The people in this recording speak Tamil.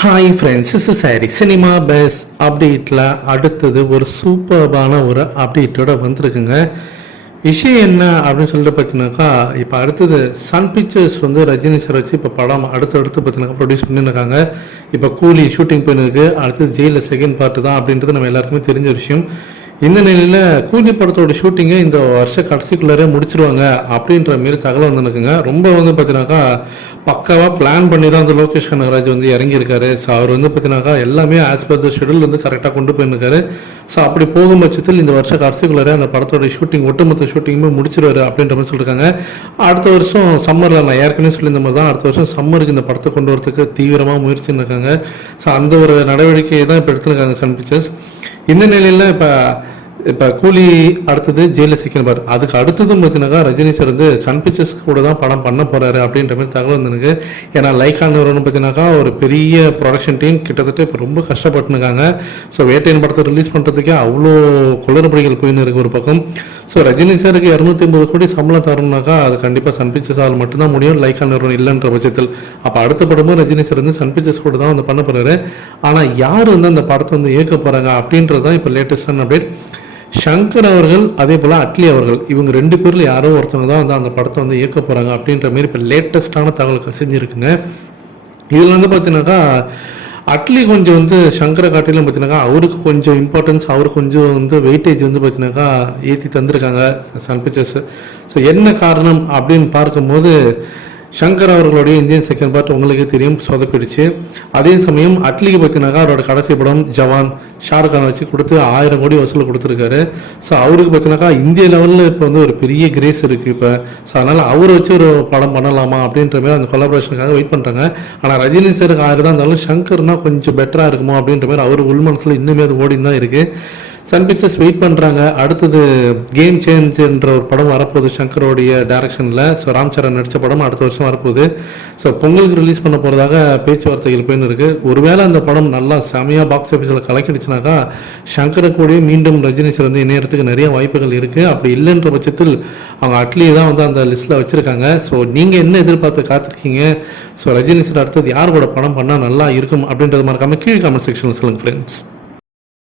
Hi friends is sorry cinema base அப்டேட்டில் அடுத்தது ஒரு சூப்பர்பான ஒரு அப்டேட்டோட வந்திருக்குங்க. விஷயம் என்ன அப்படின்னு சொல்லிட்டு பார்த்தீங்கன்னாக்கா இப்போ அடுத்தது சன் பிக்சர்ஸ் வந்து ரஜினி சார் வச்சு இப்போ படம் அடுத்து அடுத்து பார்த்தீங்கன்னா ப்ரொடியூஸ் பண்ணியிருக்காங்க இப்போ கூலி ஷூட்டிங் போயிருக்கு அடுத்தது ஜெயிலில் செகண்ட் பார்ட்டு தான் அப்படின்றது நம்ம எல்லாருக்குமே தெரிஞ்ச விஷயம். இந்த நிலையில் கூலி படத்தோட ஷூட்டிங்கை இந்த வருஷ கடைசிக்குள்ளாரே முடிச்சிருவாங்க அப்படின்ற மாரி தகவல் வந்துருக்குங்க. ரொம்ப வந்து பார்த்தீங்கன்னாக்கா பக்காவாக பிளான் பண்ணி தான் அந்த லோகேஷ் கனகராஜ் வந்து இறங்கியிருக்காரு. ஸோ அவர் வந்து பார்த்தீங்கன்னாக்கா எல்லாமே ஆஸ் பர் த ஷெடியூல் வந்து கரெக்டாக கொண்டு போயிருக்காரு. ஸோ அப்படி போகும் பட்சத்தில் இந்த வருஷ கடைசிக்குள்ளாரே அந்த படத்தோட ஷூட்டிங் ஒட்டுமொத்த ஷூட்டிங்குமே முடிச்சிருவாரு அப்படின்ற மாதிரி சொல்லியிருக்காங்க அடுத்த வருஷம் சம்மரில் நான் ஏற்கனவே சொல்லியிருந்த மாதிரி தான் அடுத்த வருஷம் சம்மருக்கு இந்த படத்தை கொண்டு வரதுக்கு தீவிரமாக முயற்சின்னு இருக்காங்க. ஸோ அந்த ஒரு நடவடிக்கையை தான் இப்போ எடுத்துருக்காங்க சன் பிக்சர்ஸ் இந்த நிலையில் இப்போ இப்போ கூலி அடுத்தது ஜெயிலில் சிக்கன்பார் அதுக்கு அடுத்ததும் பார்த்தீங்கன்னாக்கா ரஜினி சார் வந்து சன் பிக்சர்ஸ் கூட தான் படம் பண்ண போகிறாரு அப்படின்ற மாதிரி தகவல் வந்திருக்கு. ஏன்னா லைக்கா நிறுவனம் பார்த்தீங்கன்னாக்கா ஒரு பெரிய ப்ரொடக்ஷன் டீம் கிட்டத்தட்ட இப்போ ரொம்ப கஷ்டப்பட்டுருக்காங்க ஸோ வேட்டையின் படத்தை ரிலீஸ் பண்ணுறதுக்கே அவ்வளோ குளறுபடிகள் போயின்னு இருக்கு ஒரு பக்கம். ஸோ ரஜினி சாருக்கு இரநூத்தி ஐம்பது கோடி சம்பளம் தரணும்னாக்கா அது கண்டிப்பாக சன் பிக்சர்ஸ் ஆள் மட்டும்தான் முடியும். லைக் நிறுவனம் இல்லைன்ற பட்சத்தில். அப்போ அடுத்த படமும் ரஜினி சார் வந்து சன் பிக்சர்ஸ் கூட தான் வந்து பண்ண போகிறாரு ஆனால் யார் வந்து அந்த படத்தை வந்து இயக்க போகிறாங்க அப்படின்றது தான் இப்போ லேட்டஸ்டான அப்டேட் சங்கர் அவர்கள் அதே போல் அட்லி அவர்கள் இவங்க ரெண்டு பேரில் யாரோ ஒருத்தவங்க தான் வந்து அந்த படத்தை வந்து இயக்க போகிறாங்க அப்படின்ற மாதிரி இப்போ லேட்டஸ்டான தகவல் கசிஞ்சிருக்குங்க. இதில் வந்து பார்த்தீங்கன்னாக்கா அட்லி கொஞ்சம் வந்து சங்கரை காட்டிலும் பார்த்தீங்கன்னாக்கா அவருக்கு கொஞ்சம் இம்பார்ட்டன்ஸ் அவருக்கு கொஞ்சம் வந்து வெயிட்டேஜ் வந்து பார்த்தீங்கன்னாக்கா ஏற்றி தந்திருக்காங்க சன் பிக்சர்ஸ் ஸோ என்ன காரணம் அப்படின்னு பார்க்கும்போது சங்கர் அவர்களுடைய இந்தியன் செகண்ட் பார்ட் உங்களுக்கே தெரியும் சொதப்பிடுச்சு. அதே சமயம் அட்லிக்கு பார்த்தீங்கன்னாக்கா அவரோட கடைசி படம் ஜவான் ஷாருக் கானை வச்சு கொடுத்து ஆயிரம் கோடி வசூல் கொடுத்துருக்காரு. ஸோ அவருக்கு பார்த்தீங்கன்னாக்கா இந்திய லெவலில் இப்போ வந்து ஒரு பெரிய கிரேஸ் இருக்குது இப்போ. ஸோ அதனால் அவரை வச்சு ஒரு படம் பண்ணலாமா அப்படின்ற மாதிரி அந்த கொலாபரேஷனுக்காக வெயிட் பண்ணுறாங்க ஆனால் ரஜினி சாருக்கு ஆயிரம் தான் இருந்தாலும் சங்கர்னா கொஞ்சம் பெட்டராக இருக்குமோ அப்படின்ற மாதிரி அவர் உள் மனசில் இன்னுமே அது ஓடின்னு தான் இருக்குது சன் பிக்சர்ஸ் வெயிட் பண்ணுறாங்க அடுத்தது கேம் சேஞ்சுன்ற ஒரு படம் வரப்போகுது சங்கரோடைய டேரக்ஷனில் ஸோ ராம் சரண் நடித்த படம் அடுத்த வருஷம் வரப்போகுது. ஸோ பொங்கலுக்கு ரிலீஸ் பண்ண போகிறதாக பேச்சுவார்த்தைகள் போயின்னு இருக்குது ஒருவேளை அந்த படம் நல்லா செமையாக பாக்ஸ் ஆஃபீஸில் கலக்கிடுச்சுனாக்கா சங்கரக்கூடயே மீண்டும் ரஜினி சார் வந்து இணையறதுக்கு நிறைய வாய்ப்புகள் இருக்குது அப்படி இல்லைன்ற பட்சத்தில் அவங்க அட்லி தான் வந்து அந்த லிஸ்ட்டில் வச்சுருக்காங்க. ஸோ நீங்கள் என்ன எதிர்பார்த்து காத்திருக்கீங்க? ஸோ ரஜினி சார் அடுத்தது யார் கூட படம் பண்ணால் நல்லா இருக்கும் அப்படின்றது மறக்காமல் கீழ் கமெண்ட் செக்ஷனில் சொல்லுங்கள் ஃப்ரெண்ட்ஸ்